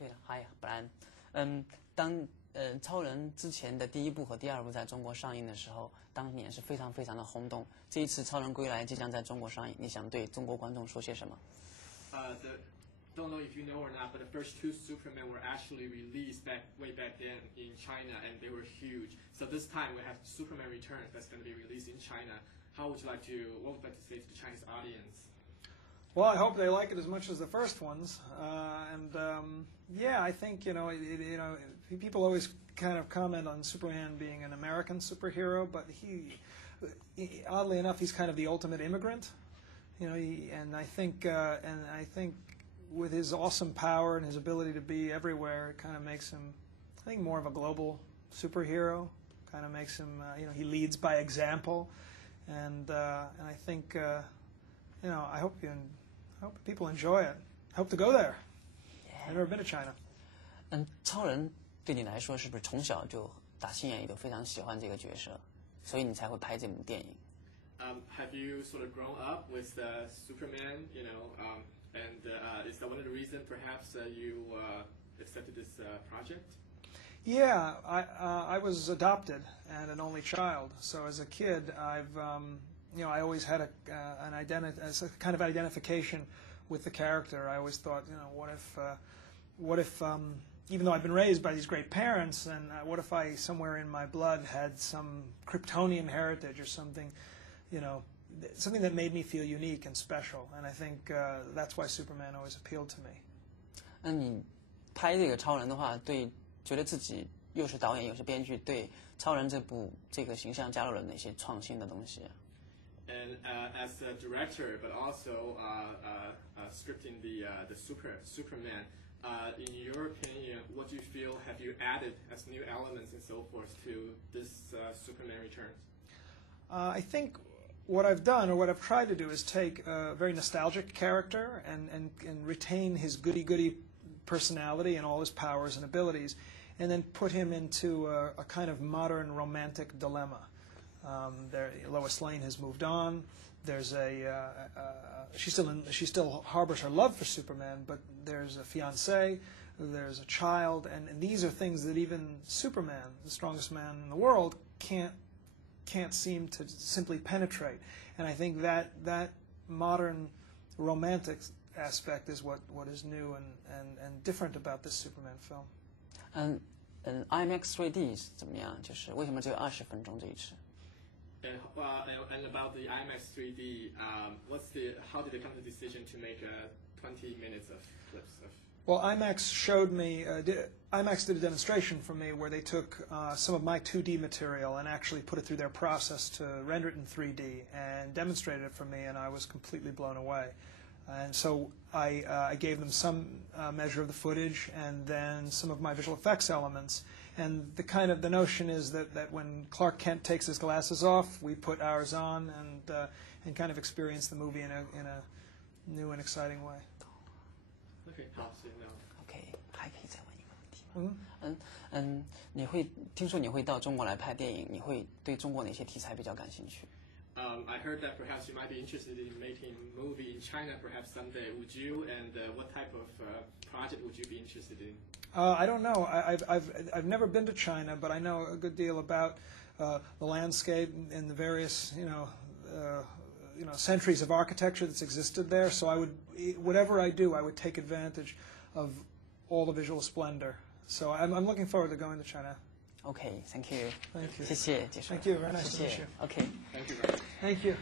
可以了。Hi Bryan，当超人之前的第一部和第二部在中国上映的时候，当年是非常非常的轰动。这一次超人归来即将在中国上映，你想对中国观众说些什么？Don't know if you know or not, but the first two Superman were actually released way back then in China, and they were huge. So this time we have Superman Returns that's going to be released in China. What would you like to say to the Chinese audience? Well, I hope they like it as much as the first ones, yeah, I think people always kind of comment on Superman being an American superhero, but he oddly enough, he's kind of the ultimate immigrant, and I think with his awesome power and his ability to be everywhere, it kind of makes him, I think, more of a global superhero. Kind of makes him, he leads by example, and I think, I hope people enjoy it. I hope to go there. I've never been to China. 超人对你来说是不是从小就打心眼里都非常喜欢这个角色，所以你才会拍这部电影？Have you sort of grown up with Superman? And is that one of the reasons perhaps you accepted this project? Yeah, I was adopted and an only child. So as a kid, I always had a kind of identification with the character. I always thought, what if even though I've been raised by these great parents, and what if I somewhere in my blood had some Kryptonian heritage or something, something that made me feel unique and special. And I think that's why Superman always appealed to me. 那你拍这个超人的话，觉得自己又是导演又是编剧，对超人这个形象加入了哪些创新的东西？And as a director, but also scripting the Superman, in your opinion, what do you feel have you added as new elements and so forth to this Superman Returns? I think what I've done, or what I've tried to do, is take a very nostalgic character and retain his goody-goody personality and all his powers and abilities, and then put him into a kind of modern romantic dilemma. Lois Lane has moved on. There's she still harbors her love for Superman, but there's a fiancé, there's a child, and these are things that even Superman, the strongest man in the world, can't seem to simply penetrate. And I think that modern romantic aspect is what is new and different about this Superman film. IMAX 3D 怎么样？就是为什么只有20分钟这一次？ And about the IMAX 3D, how did they come to the decision to make 20 minutes of clips of? Well, IMAX showed me. IMAX did a demonstration for me where they took some of my 2D material and actually put it through their process to render it in 3D and demonstrated it for me, and I was completely blown away. And so I gave them some measure of the footage and then some of my visual effects elements. And the notion is that when Clark Kent takes his glasses off, we put ours on and kind of experience the movie in a new and exciting way. Okay, 好，谢谢。OK， 还可以再问一个问题吗？听说你会到中国来拍电影，你会对中国哪些题材比较感兴趣？ I heard that perhaps you might be interested in making a movie in China perhaps someday. Would you? And what type of project would you be interested in? I don't know. I've never been to China, but I know a good deal about the landscape and the various centuries of architecture that's existed there. So whatever I do, I would take advantage of all the visual splendor. So I'm looking forward to going to China. Okay, thank you. Thank you. 谢谢，结束。Thank you. Very nice to meet you. Okay. Thank you. Thank you.